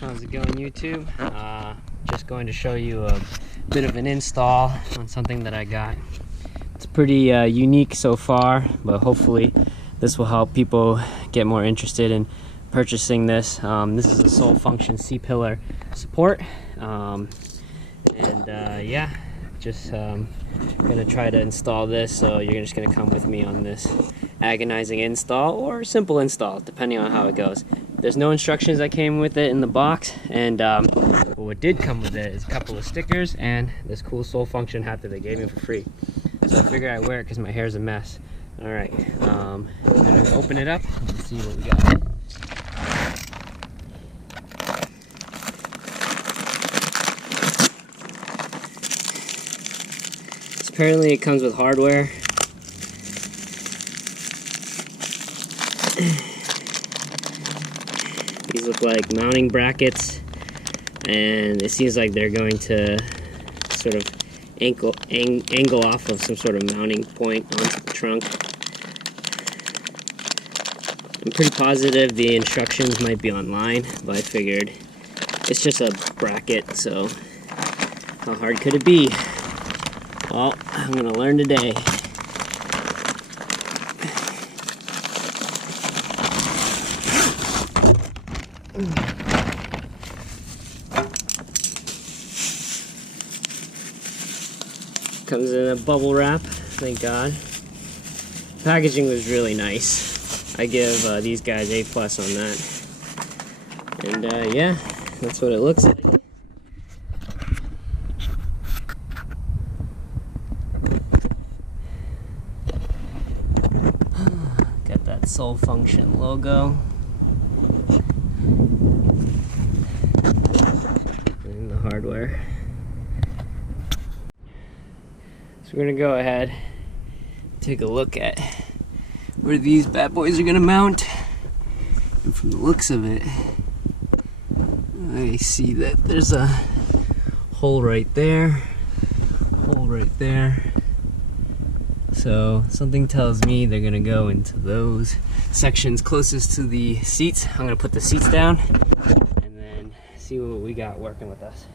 How's it going, YouTube? Just going to show you a bit of an install on something that I got. It's pretty unique so far, but hopefully this will help people get more interested in purchasing this. This is a Sole Function C-pillar support, yeah, just gonna try to install this. So you're just gonna come with me on this agonizing install or simple install, depending on how it goes. There's no instructions that came with it in the box, and what did come with it is a couple of stickers and this cool Sole Function hat that they gave me for free. So I figured I'd wear it because my hair's a mess. All right, I'm gonna open it up and see what we got. Apparently it comes with hardware. These look like mounting brackets, and it seems like they're going to sort of angle off of some sort of mounting point onto the trunk. I'm pretty positive the instructions might be online, but I figured it's just a bracket, so how hard could it be? Well, I'm gonna learn today. Comes in a bubble wrap, thank God. Packaging was really nice. I give these guys A+ on that. And yeah, that's what it looks like. Got that Sole Function logo. And the hardware. So we're gonna go ahead, take a look at where these bad boys are gonna mount. And from the looks of it, I see that there's a hole right there, hole right there. So something tells me they're gonna go into those sections closest to the seats. I'm gonna put the seats down and then see what we got working with us.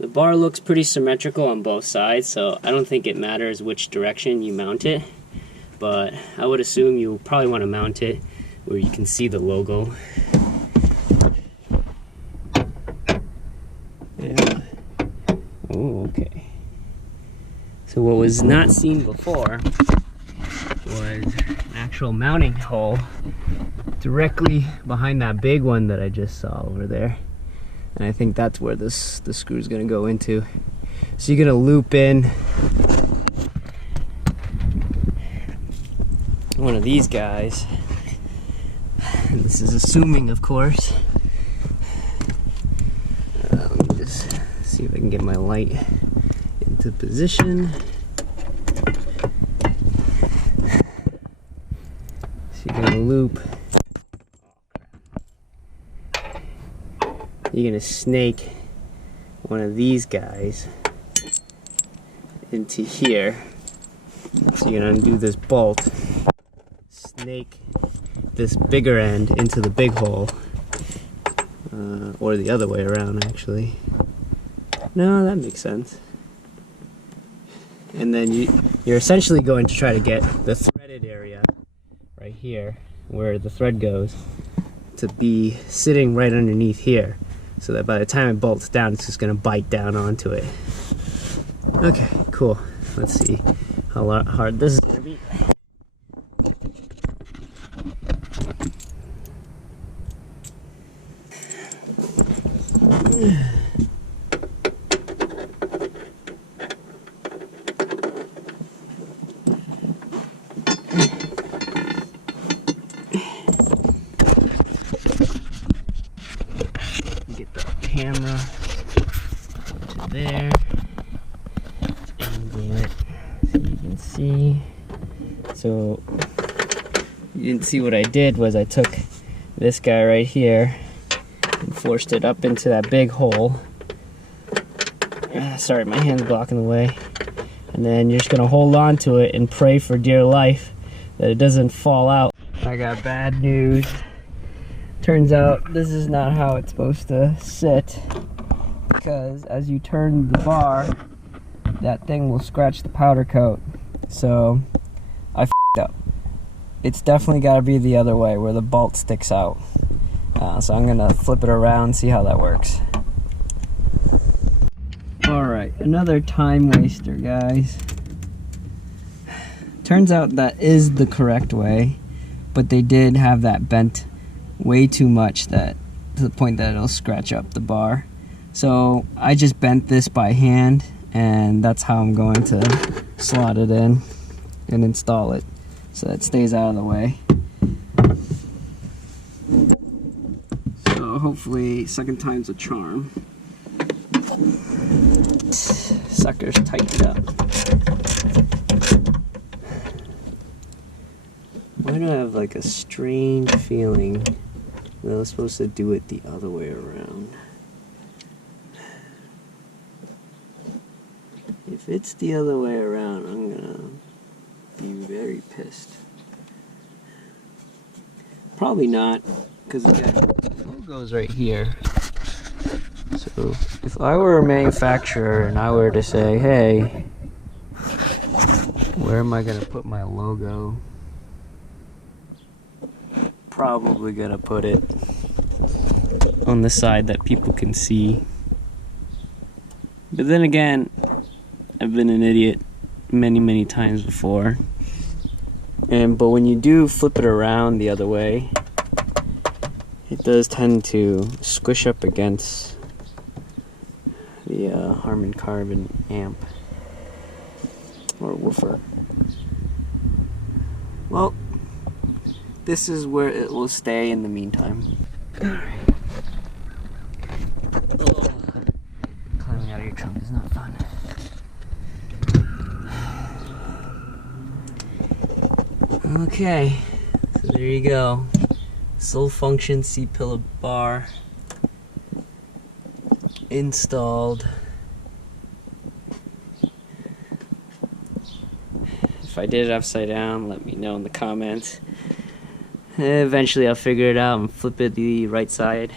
The bar looks pretty symmetrical on both sides, so I don't think it matters which direction you mount it, but I would assume you probably want to mount it where you can see the logo. Yeah. Oh, okay. So what was not seen before was an actual mounting hole directly behind that big one that I just saw over there. And I think that's where the screw is going to go into. So you're going to loop in one of these guys. And this is assuming, of course. Let me just see if I can get my light into position. So you're going to loop. You're gonna snake one of these guys into here. So you're gonna undo this bolt, snake this bigger end into the big hole, or the other way around actually. No, that makes sense. And then you're essentially going to try to get the threaded area right here, where the thread goes, to be sitting right underneath here, so that by the time it bolts down, it's just going to bite down onto it. Okay, cool. Let's see how hard this is going to be. Get the camera to there. Angle it so you can see. So you didn't see what I did was I took this guy right here and forced it up into that big hole. Sorry, my hand's blocking the way. And then you're just gonna hold on to it and pray for dear life that it doesn't fall out. I got bad news. Turns out this is not how it's supposed to sit, because as you turn the bar, that thing will scratch the powder coat. So I f***ed up. It's definitely got to be the other way where the bolt sticks out. So I'm gonna flip it around, see how that works. Alright, another time waster, guys. Turns out that is the correct way, but they did have that bent way too much, that to the point that it'll scratch up the bar. So I just bent this by hand, and that's how I'm going to slot it in and install it so that it stays out of the way. So hopefully second time's a charm. Suckers tightened up. Why do I have like a strange feeling that I was supposed to do it the other way around? If it's the other way around, I'm gonna be very pissed. Probably not, because again, the logo's right here. So if I were a manufacturer and I were to say, hey, where am I gonna put my logo? Probably gonna put it on the side that people can see. But then again, I've been an idiot many times before. But when you do flip it around the other way, it does tend to squish up against the Harman Kardon amp or woofer. Well, this is where it will stay in the meantime. Alright. Oh, climbing out of your trunk is not fun. Okay, so there you go. Sole function C-pillar bar installed. If I did it upside down, let me know in the comments. Eventually I'll figure it out and flip it the right side.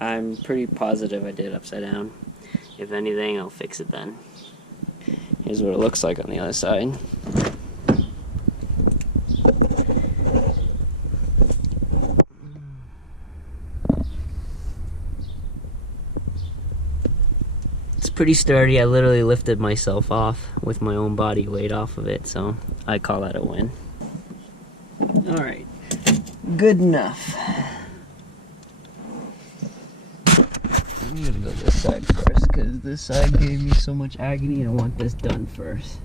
I'm pretty positive I did it upside down. If anything, I'll fix it then. Here's what it looks like on the other side. It's pretty sturdy. I literally lifted myself off with my own body weight off of it, so I call that a win. Alright, good enough. I'm gonna go this side first, because this side gave me so much agony and I want this done first.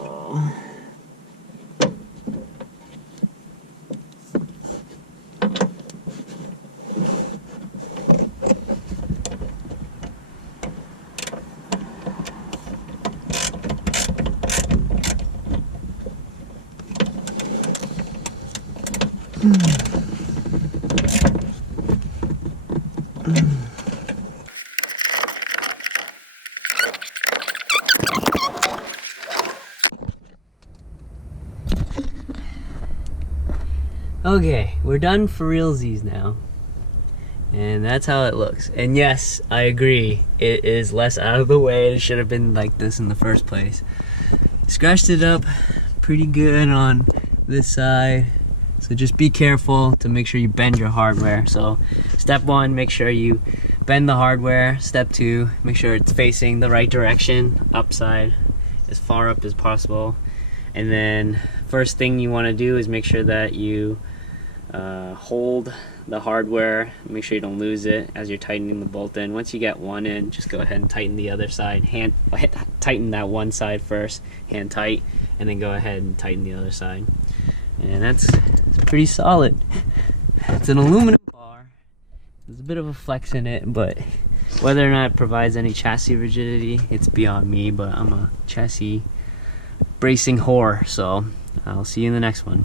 Oh. Okay, we're done for realsies now. And that's how it looks. And yes, I agree, it is less out of the way. It should have been like this in the first place. Scratched it up pretty good on this side. So just be careful to make sure you bend your hardware. So step 1, make sure you bend the hardware. Step 2, make sure it's facing the right direction, upside, as far up as possible. And then first thing you want to do is make sure that you hold the hardware, make sure you don't lose it as you're tightening the bolt in. Once you get one in, just go ahead and tighten the other side. Tighten that one side first, hand tight, and then go ahead and tighten the other side. And it's pretty solid. It's an aluminum bar. There's a bit of a flex in it, but whether or not it provides any chassis rigidity, it's beyond me. But I'm a chassis bracing whore. So I'll see you in the next one.